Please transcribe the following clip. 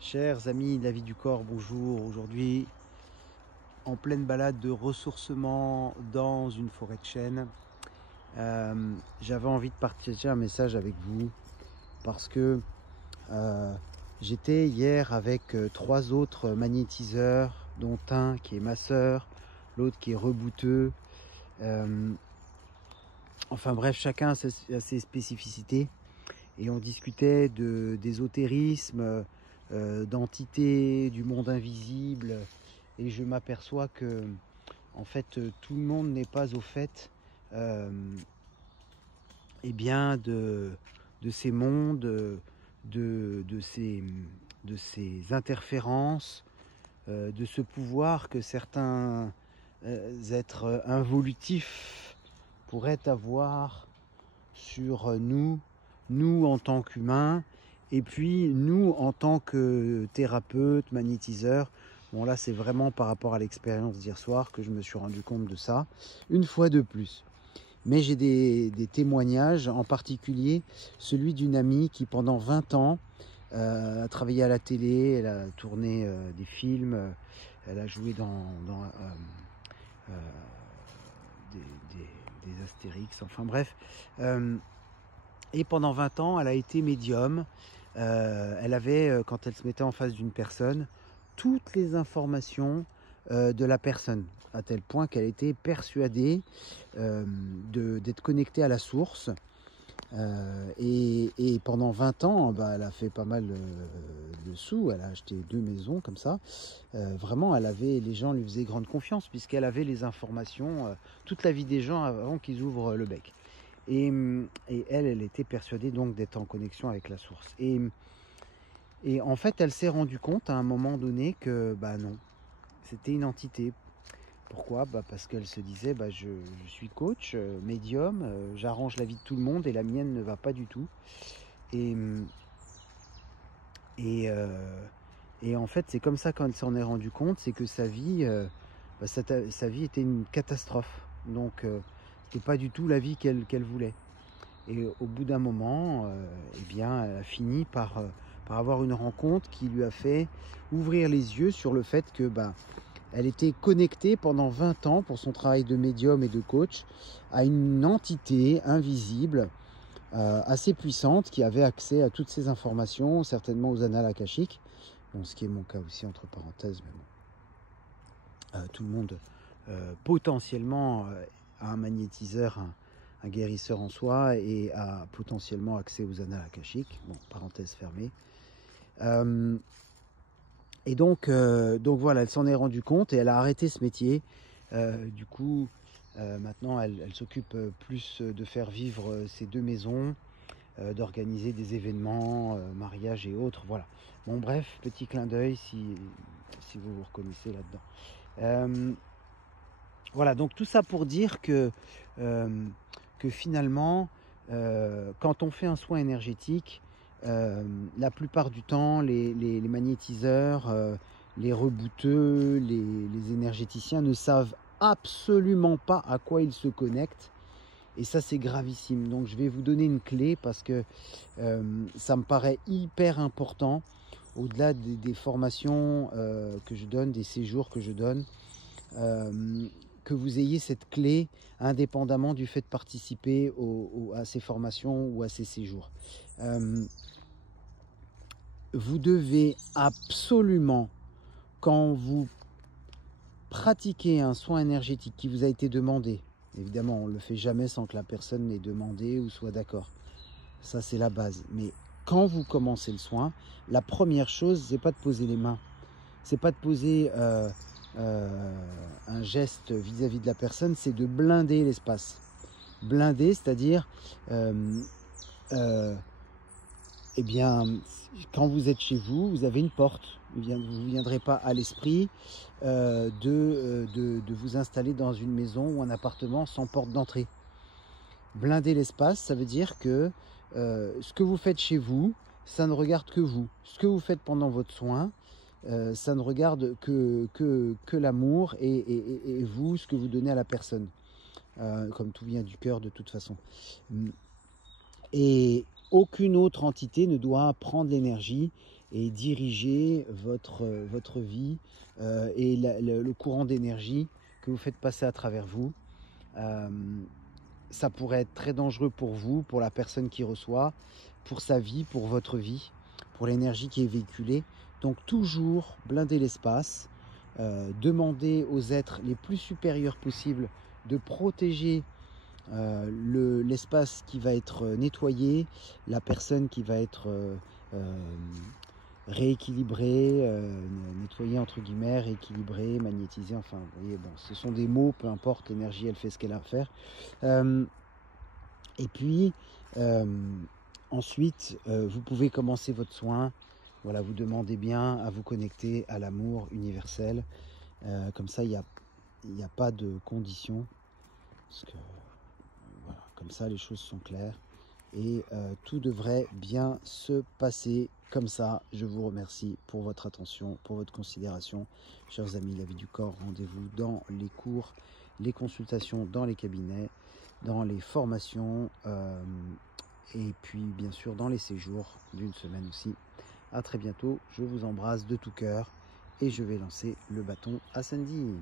Chers amis de la vie du corps, bonjour. Aujourd'hui, en pleine balade de ressourcement dans une forêt de chênes, j'avais envie de partager un message avec vous parce que j'étais hier avec trois autres magnétiseurs, dont un qui est masseur, l'autre qui est rebouteux. Enfin bref, chacun a ses spécificités et on discutait d'ésotérisme, d'entités, du monde invisible, et je m'aperçois que en fait tout le monde n'est pas au fait eh bien de ces mondes, de ces interférences, de ce pouvoir que certains êtres involutifs pourraient avoir sur nous en tant qu'humains, et puis nous en tant que thérapeutes, magnétiseurs. Bon là c'est vraiment par rapport à l'expérience d'hier soir que je me suis rendu compte de ça, une fois de plus. Mais j'ai des témoignages, en particulier celui d'une amie qui pendant 20 ans a travaillé à la télé, elle a tourné des films, elle a joué dans euh, des Astérix, enfin bref. Et pendant 20 ans, elle a été médium. Elle avait, quand elle se mettait en face d'une personne, toutes les informations de la personne, à tel point qu'elle était persuadée d'être connectée à la source. Et pendant 20 ans, elle a fait pas mal de sous. Elle a acheté 2 maisons comme ça. Vraiment, les gens lui faisaient grande confiance puisqu'elle avait les informations, toute la vie des gens avant qu'ils ouvrent le bec. Et elle était persuadée donc d'être en connexion avec la source. Et en fait, elle s'est rendue compte à un moment donné que non, c'était une entité. Pourquoi? Parce qu'elle se disait, je suis coach, médium, j'arrange la vie de tout le monde et la mienne ne va pas du tout. Et, et, euh, et en fait, c'est comme ça qu'elle s'en est rendue compte, c'est que sa vie était une catastrophe. Donc, c'était pas du tout la vie qu'elle voulait. Et au bout d'un moment, elle a fini par avoir une rencontre qui lui a fait ouvrir les yeux sur le fait que elle était connectée pendant 20 ans pour son travail de médium et de coach à une entité invisible assez puissante qui avait accès à toutes ces informations, certainement aux annales akashiques. Bon, ce qui est mon cas aussi, entre parenthèses, mais bon. Tout le monde potentiellement a un magnétiseur, un guérisseur en soi et a potentiellement accès aux annales akashiques. Bon, parenthèse fermée. Et donc voilà, elle s'en est rendue compte et elle a arrêté ce métier. Du coup, maintenant, elle s'occupe plus de faire vivre ces 2 maisons, d'organiser des événements, mariages et autres. Voilà. Bon, bref, petit clin d'œil si vous vous reconnaissez là-dedans. Voilà, donc tout ça pour dire que finalement, quand on fait un soin énergétique, la plupart du temps, les magnétiseurs, les rebouteux, les énergéticiens ne savent absolument pas à quoi ils se connectent. Et ça, c'est gravissime. Donc, je vais vous donner une clé parce que ça me paraît hyper important, au-delà des formations que je donne, des séjours que je donne, que vous ayez cette clé indépendamment du fait de participer à ces formations ou à ces séjours. Vous devez absolument, quand vous pratiquez un soin énergétique qui vous a été demandé, évidemment on ne le fait jamais sans que la personne n'ait demandé ou soit d'accord, ça c'est la base, mais quand vous commencez le soin, la première chose, c'est pas de poser les mains, c'est pas de poser un geste vis-à-vis de la personne, c'est de blinder l'espace. Blinder, c'est-à-dire eh bien, quand vous êtes chez vous, vous avez une porte. Vous ne viendrez pas à l'esprit de vous installer dans une maison ou un appartement sans porte d'entrée. Blinder l'espace, ça veut dire que ce que vous faites chez vous, ça ne regarde que vous. Ce que vous faites pendant votre soin, ça ne regarde que l'amour et vous, ce que vous donnez à la personne. Comme tout vient du cœur de toute façon. Et aucune autre entité ne doit prendre l'énergie et diriger votre vie et le courant d'énergie que vous faites passer à travers vous. Ça pourrait être très dangereux pour vous, pour la personne qui reçoit, pour sa vie, pour votre vie, pour l'énergie qui est véhiculée. Donc toujours blinder l'espace, demander aux êtres les plus supérieurs possibles de protéger l'espace qui va être nettoyé, la personne qui va être rééquilibrée, nettoyée entre guillemets, rééquilibrée, magnétisée, enfin vous voyez, bon, ce sont des mots, peu importe, l'énergie elle fait ce qu'elle a à faire. Et puis ensuite vous pouvez commencer votre soin. Voilà, vous demandez bien à vous connecter à l'amour universel. Comme ça, il n'y a pas de conditions. Parce que, voilà, comme ça, les choses sont claires. Et tout devrait bien se passer comme ça. Je vous remercie pour votre attention, pour votre considération. Chers amis, la vie du corps, rendez-vous dans les cours, les consultations dans les cabinets, dans les formations et puis bien sûr dans les séjours d'une semaine aussi. À très bientôt, je vous embrasse de tout cœur et je vais lancer le bâton à Sandy.